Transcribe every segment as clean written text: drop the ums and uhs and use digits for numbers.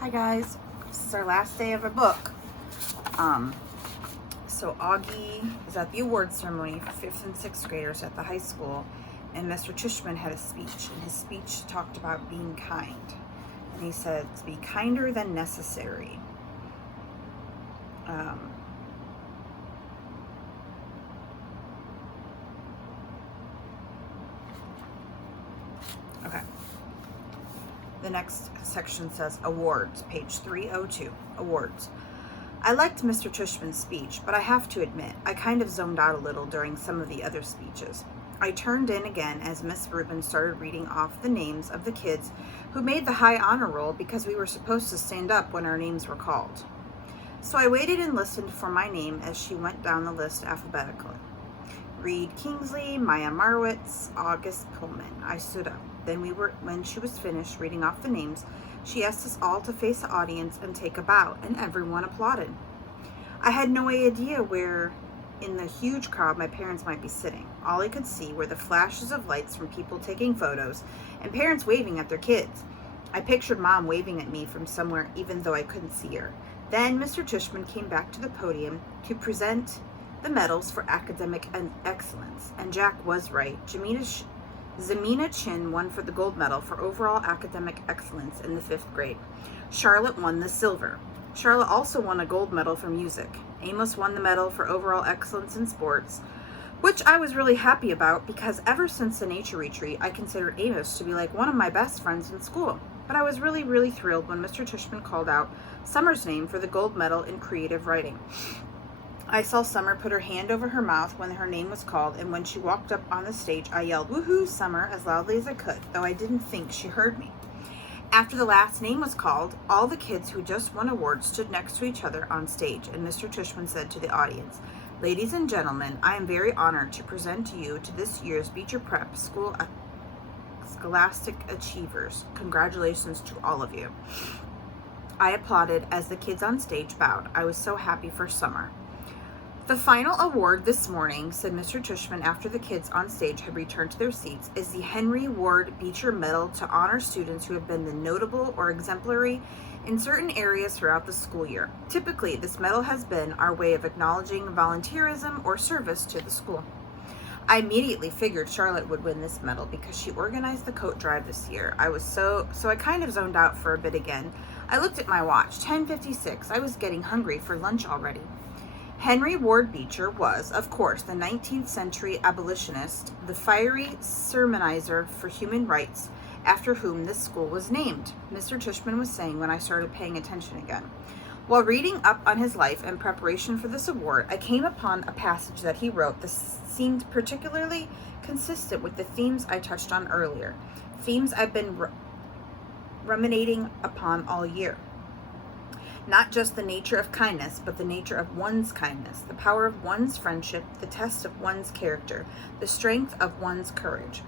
Hi guys, this is our last day of a book. So Augie is at the award ceremony for 5th and 6th graders at the high school, and Mr. Tushman had a speech, and his speech talked about being kind. And he said to be kinder than necessary. Okay. The next section says awards, page 302, awards. I liked Mr. Tushman's speech, but I have to admit, I kind of zoned out a little during some of the other speeches. I turned in again as Miss Rubin started reading off the names of the kids who made the high honor roll because we were supposed to stand up when our names were called. So I waited and listened for my name as she went down the list alphabetically. Reed Kingsley, Maya Marwitz, August Pullman. I stood up. Then when she was finished reading off the names, she asked us all to face the audience and take a bow, and everyone applauded. I had no idea where in the huge crowd my parents might be sitting. All I could see were the flashes of lights from people taking photos and parents waving at their kids. I pictured Mom waving at me from somewhere even though I couldn't see her. Then Mr. Tushman came back to the podium to present the medals for academic excellence, and Jack was right. Zamina Chin won for the gold medal for overall academic excellence in the 5th grade. Charlotte won the silver. Charlotte also won a gold medal for music. Amos won the medal for overall excellence in sports, which I was really happy about because ever since the nature retreat, I considered Amos to be like one of my best friends in school. But I was really, really thrilled when Mr. Tushman called out Summer's name for the gold medal in creative writing. I saw Summer put her hand over her mouth when her name was called, and when she walked up on the stage, I yelled, "Woohoo, Summer," as loudly as I could, though I didn't think she heard me. After the last name was called, all the kids who just won awards stood next to each other on stage, and Mr. Tushman said to the audience, "Ladies and gentlemen, I am very honored to present to you to this year's Beecher Prep School Scholastic Achievers. Congratulations to all of you." I applauded as the kids on stage bowed. I was so happy for Summer. The final award this morning, said Mr. Tushman after the kids on stage had returned to their seats, is the Henry Ward Beecher Medal to honor students who have been the notable or exemplary in certain areas throughout the school year. Typically, this medal has been our way of acknowledging volunteerism or service to the school. I immediately figured Charlotte would win this medal because she organized the coat drive this year. So I kind of zoned out for a bit again. I looked at my watch, 10:56. I was getting hungry for lunch already. Henry Ward Beecher was, of course, the 19th century abolitionist, the fiery sermonizer for human rights, after whom this school was named, Mr. Tushman was saying when I started paying attention again. While reading up on his life in preparation for this award, I came upon a passage that he wrote that seemed particularly consistent with the themes I touched on earlier, themes I've been ruminating upon all year. Not just the nature of kindness, but the nature of one's kindness, the power of one's friendship, the test of one's character, the strength of one's courage.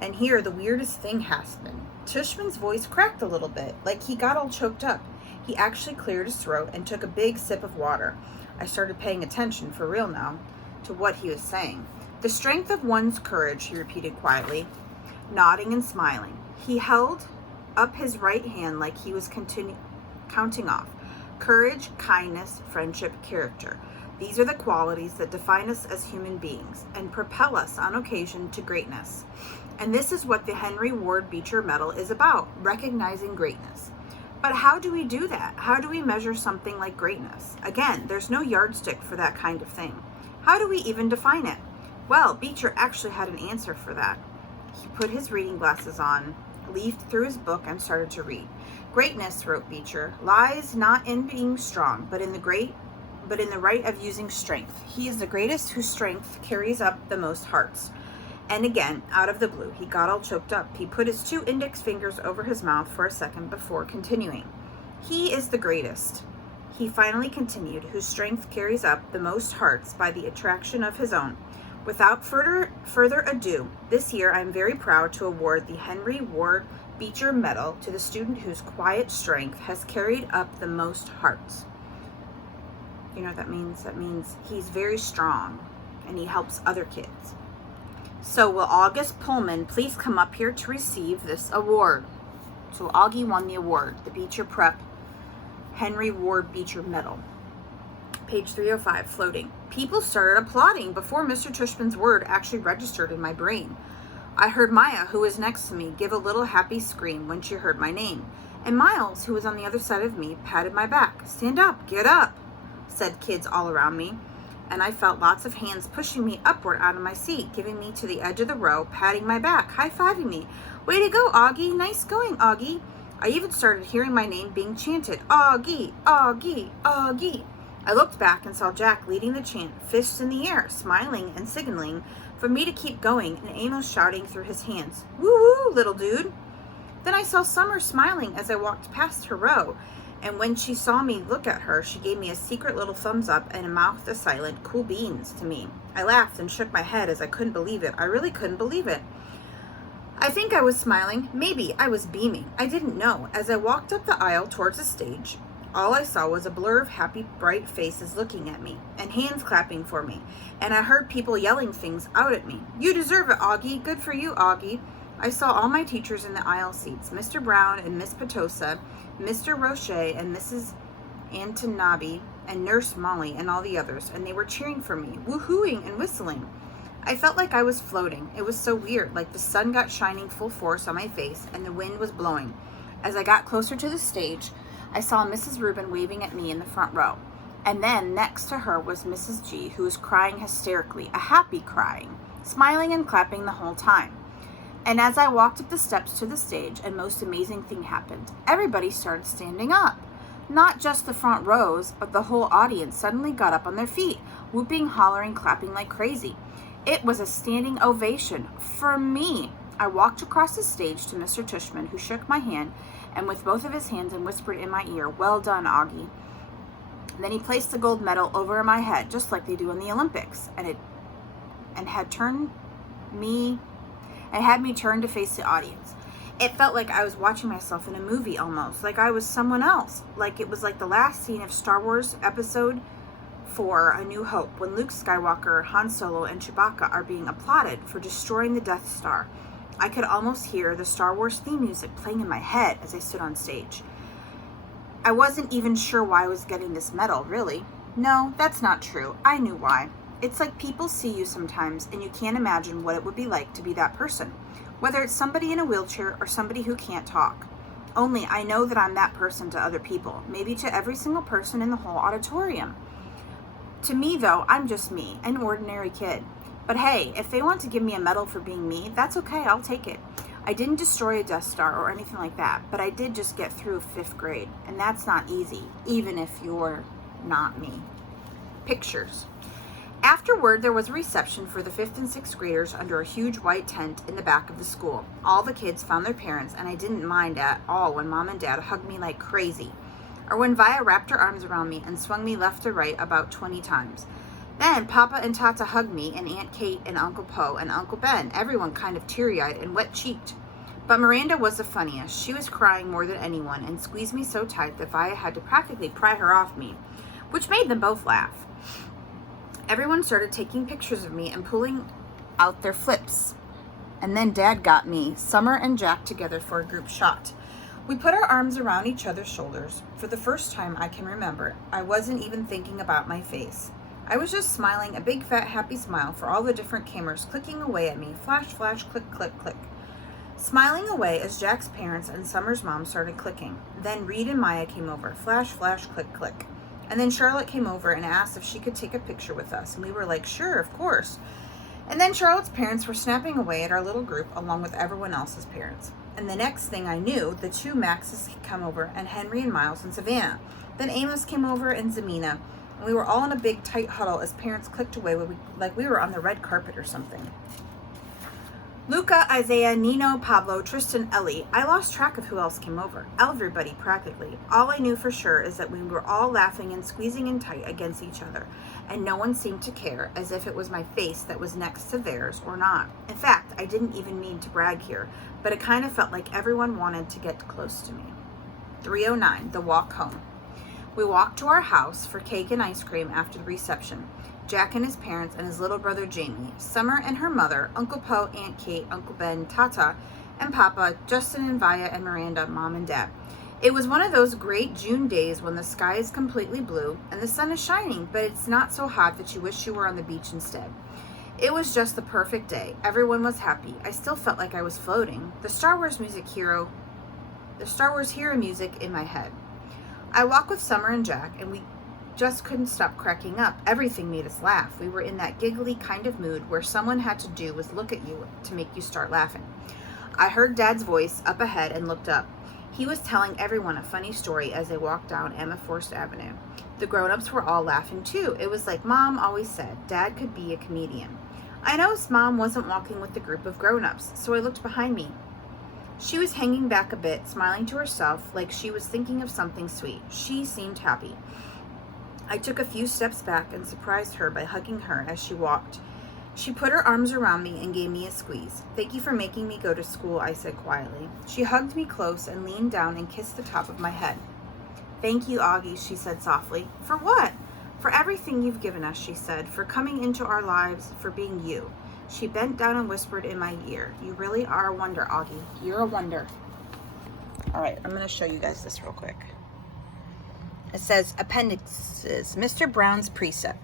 And here the weirdest thing happened. Tushman's voice cracked a little bit, like he got all choked up. He actually cleared his throat and took a big sip of water. I started paying attention, for real now, to what he was saying. The strength of one's courage, he repeated quietly, nodding and smiling. He held up his right hand like he was counting off. Courage, kindness, friendship, character. These are the qualities that define us as human beings and propel us on occasion to greatness. And this is what the Henry Ward Beecher Medal is about, recognizing greatness. But how do we do that? How do we measure something like greatness? Again, there's no yardstick for that kind of thing. How do we even define it? Well, Beecher actually had an answer for that. He put his reading glasses on, leafed through his book, and started to read. Greatness, wrote Beecher, lies not in being strong, but in the right of using strength. He is the greatest whose strength carries up the most hearts. And again, out of the blue, he got all choked up. He put his 2 index fingers over his mouth for a second before continuing. He is the greatest, he finally continued, whose strength carries up the most hearts by the attraction of his own. Without further ado, this year I am very proud to award the Henry Ward Beecher Medal to the student whose quiet strength has carried up the most hearts. You know what that means? That means he's very strong and he helps other kids. So will August Pullman please come up here to receive this award? So Augie won the award, the Beecher Prep Henry Ward Beecher Medal. Page 305, floating. People started applauding before Mr. Tushman's word actually registered in my brain. I heard Maya, who was next to me, give a little happy scream when she heard my name. And Miles, who was on the other side of me, patted my back. "Stand up, get up," said kids all around me. And I felt lots of hands pushing me upward out of my seat, giving me to the edge of the row, patting my back, high-fiving me. "Way to go, Augie. Nice going, Augie." I even started hearing my name being chanted, "Augie, Augie, Augie." I looked back and saw Jack leading the chant, fists in the air, smiling and signaling for me to keep going, and Amos shouting through his hands, "Woo-woo, little dude." Then I saw Summer smiling as I walked past her row, and when she saw me look at her, she gave me a secret little thumbs up and mouthed a silent, "Cool beans" to me. I laughed and shook my head as I couldn't believe it. I really couldn't believe it. I think I was smiling. Maybe I was beaming. I didn't know. As I walked up the aisle towards the stage, all I saw was a blur of happy, bright faces looking at me, and hands clapping for me, and I heard people yelling things out at me. "You deserve it, Augie. Good for you, Augie." I saw all my teachers in the aisle seats, Mr. Brown and Miss Petosa, Mr. Roche and Mrs. Antanabi, and Nurse Molly and all the others, and they were cheering for me, woohooing and whistling. I felt like I was floating. It was so weird, like the sun got shining full force on my face and the wind was blowing. As I got closer to the stage, I saw Mrs. Rubin waving at me in the front row. And then next to her was Mrs. G, who was crying hysterically, a happy crying, smiling and clapping the whole time. And as I walked up the steps to the stage, a most amazing thing happened. Everybody started standing up. Not just the front rows, but the whole audience suddenly got up on their feet, whooping, hollering, clapping like crazy. It was a standing ovation for me. I walked across the stage to Mr. Tushman, who shook my hand and with both of his hands and whispered in my ear, "Well done, Augie." Then he placed the gold medal over my head, just like they do in the Olympics, and had me turn to face the audience. It felt like I was watching myself in a movie almost, like I was someone else, like it was like the last scene of Star Wars Episode 4, A New Hope, when Luke Skywalker, Han Solo, and Chewbacca are being applauded for destroying the Death Star. I could almost hear the Star Wars theme music playing in my head as I stood on stage. I wasn't even sure why I was getting this medal, really. No, that's not true. I knew why. It's like people see you sometimes and you can't imagine what it would be like to be that person, whether it's somebody in a wheelchair or somebody who can't talk. Only I know that I'm that person to other people, maybe to every single person in the whole auditorium. To me, though, I'm just me, an ordinary kid. But hey, if they want to give me a medal for being me, that's okay, I'll take it. I didn't destroy a Death Star or anything like that, but I did just get through 5th grade, and that's not easy, even if you're not me. Pictures. Afterward, there was a reception for the 5th and 6th graders under a huge white tent in the back of the school. All the kids found their parents, and I didn't mind at all when Mom and Dad hugged me like crazy, or when Via wrapped her arms around me and swung me left to right about 20 times. Then Papa and Tata hugged me, and Aunt Kate and Uncle Poe and Uncle Ben, everyone kind of teary-eyed and wet-cheeked. But Miranda was the funniest. She was crying more than anyone and squeezed me so tight that Via had to practically pry her off me, which made them both laugh. Everyone started taking pictures of me and pulling out their flips. And then Dad got me, Summer and Jack together for a group shot. We put our arms around each other's shoulders. For the first time I can remember, I wasn't even thinking about my face. I was just smiling, a big fat happy smile for all the different cameras clicking away at me, flash, flash, click, click, click. Smiling away as Jack's parents and Summer's mom started clicking. Then Reed and Maya came over, flash, flash, click, click. And then Charlotte came over and asked if she could take a picture with us, and we were like, sure, of course. And then Charlotte's parents were snapping away at our little group along with everyone else's parents. And the next thing I knew, the 2 Maxes had come over, and Henry and Miles and Savannah. Then Amos came over and Zamina. And we were all in a big tight huddle as parents clicked away like we were on the red carpet or something. Luca, Isaiah, Nino, Pablo, Tristan, Ellie. I lost track of who else came over. Everybody, practically. All I knew for sure is that we were all laughing and squeezing in tight against each other, and no one seemed to care, as if it was my face that was next to theirs or not. In fact, I didn't even mean to brag here, but it kind of felt like everyone wanted to get close to me. 3:09, the walk home. We walked to our house for cake and ice cream after the reception. Jack and his parents and his little brother Jamie, Summer and her mother, Uncle Poe, Aunt Kate, Uncle Ben, Tata, and Papa, Justin and Via and Miranda, Mom and Dad. It was one of those great June days when the sky is completely blue and the sun is shining, but it's not so hot that you wish you were on the beach instead. It was just the perfect day. Everyone was happy. I still felt like I was floating. The Star Wars hero music in my head. I walked with Summer and Jack, and we just couldn't stop cracking up. Everything made us laugh. We were in that giggly kind of mood where someone had to do was look at you to make you start laughing. I heard Dad's voice up ahead and looked up. He was telling everyone a funny story as they walked down Emma Forst Avenue. The grown-ups were all laughing too. It was like Mom always said, Dad could be a comedian. I noticed Mom wasn't walking with the group of grown-ups, so I looked behind me. She was hanging back a bit, smiling to herself like she was thinking of something sweet. She seemed happy. I took a few steps back and surprised her by hugging her as she walked. She put her arms around me and gave me a squeeze. Thank you for making me go to school, I said quietly. She hugged me close and leaned down and kissed the top of my head. Thank you, Augie, she said softly. For what? For everything you've given us, she said, for coming into our lives, for being you. She bent down and whispered in my ear, you really are a wonder, Augie. You're a wonder. All right, I'm going to show you guys this real quick. It says, Appendixes, Mr. Brown's Precept.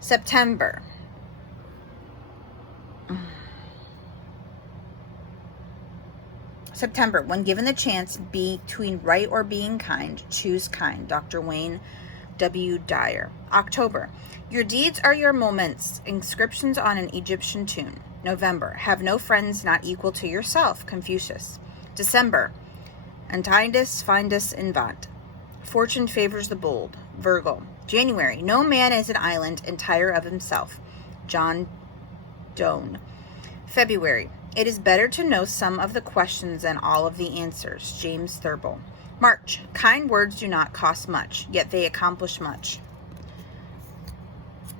September. September, when given the chance between right or being kind, choose kind. Dr. Wayne W. Dyer. October, your deeds are your moments. Inscriptions on an Egyptian tune. November, have no friends not equal to yourself. Confucius. December, Antindus findus invant. Fortune favors the bold. Virgo. January, no man is an island entire of himself. John Donne. February, it is better to know some of the questions than all of the answers. James Thurber. March, kind words do not cost much, yet they accomplish much.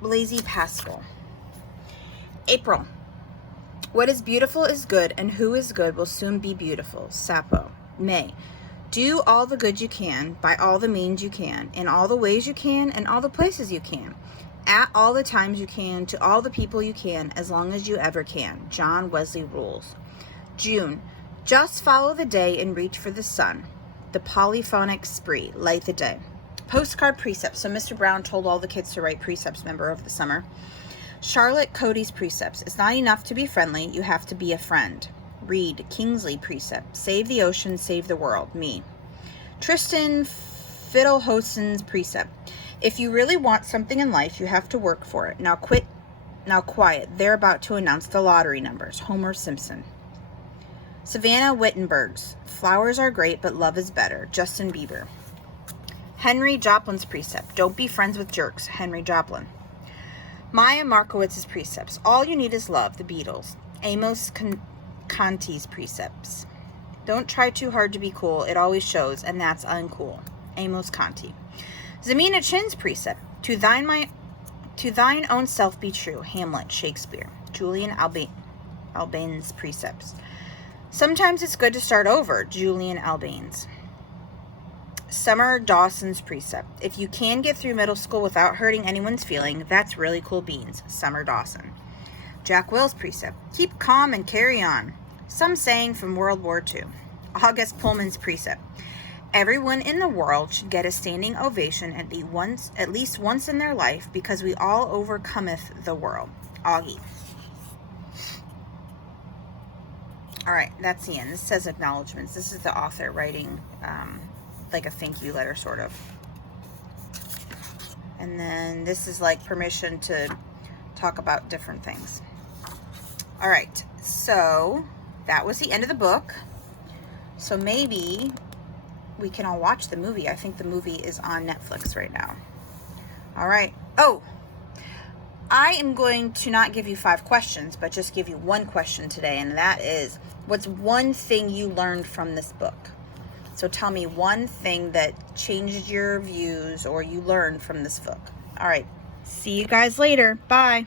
Blaise Pascal. April, what is beautiful is good, and who is good will soon be beautiful. Sappho. May, do all the good you can, by all the means you can, in all the ways you can, and all the places you can. At all the times you can, to all the people you can, as long as you ever can. John Wesley Rules. June, just follow the day and reach for the sun. The Polyphonic Spree, light the day. Postcard precepts. So Mr. Brown told all the kids to write precepts, remember, over the summer. Charlotte Cody's precepts. It's not enough to be friendly, you have to be a friend. Reed Kingsley precept. Save the ocean, save the world. Me. Tristan Fiddlehoson's precept. If you really want something in life, you have to work for it. Now quiet. They're about to announce the lottery numbers. Homer Simpson. Savannah Wittenberg's flowers are great, but love is better. Justin Bieber. Henry Joplin's precept. Don't be friends with jerks. Henry Joplin. Maya Markowitz's precepts. All you need is love. The Beatles. Amos Conti's precepts. Don't try too hard to be cool. It always shows, and that's uncool. Amos Conti. Zamina Chin's precept. To thine own self be true. Hamlet. Shakespeare. Julian Albane's precepts. Sometimes it's good to start over. Julian Albanes. Summer Dawson's precept. If you can get through middle school without hurting anyone's feeling, that's really cool beans. Summer Dawson. Jack Will's precept. Keep calm and carry on. Some saying from World War II. August Pullman's precept. Everyone in the world should get a standing ovation at least once in their life, because we all overcometh the world. Augie. All right, that's the end. This says acknowledgments. This is the author writing like a thank you letter, sort of. And then this is like permission to talk about different things. All right, so that was the end of the book. So maybe we can all watch the movie. I think the movie is on Netflix right now. All right. Oh, I am going to not give you 5 questions, but just give you one question today, and that is, what's one thing you learned from this book? So tell me one thing that changed your views or you learned from this book. All right. See you guys later. Bye.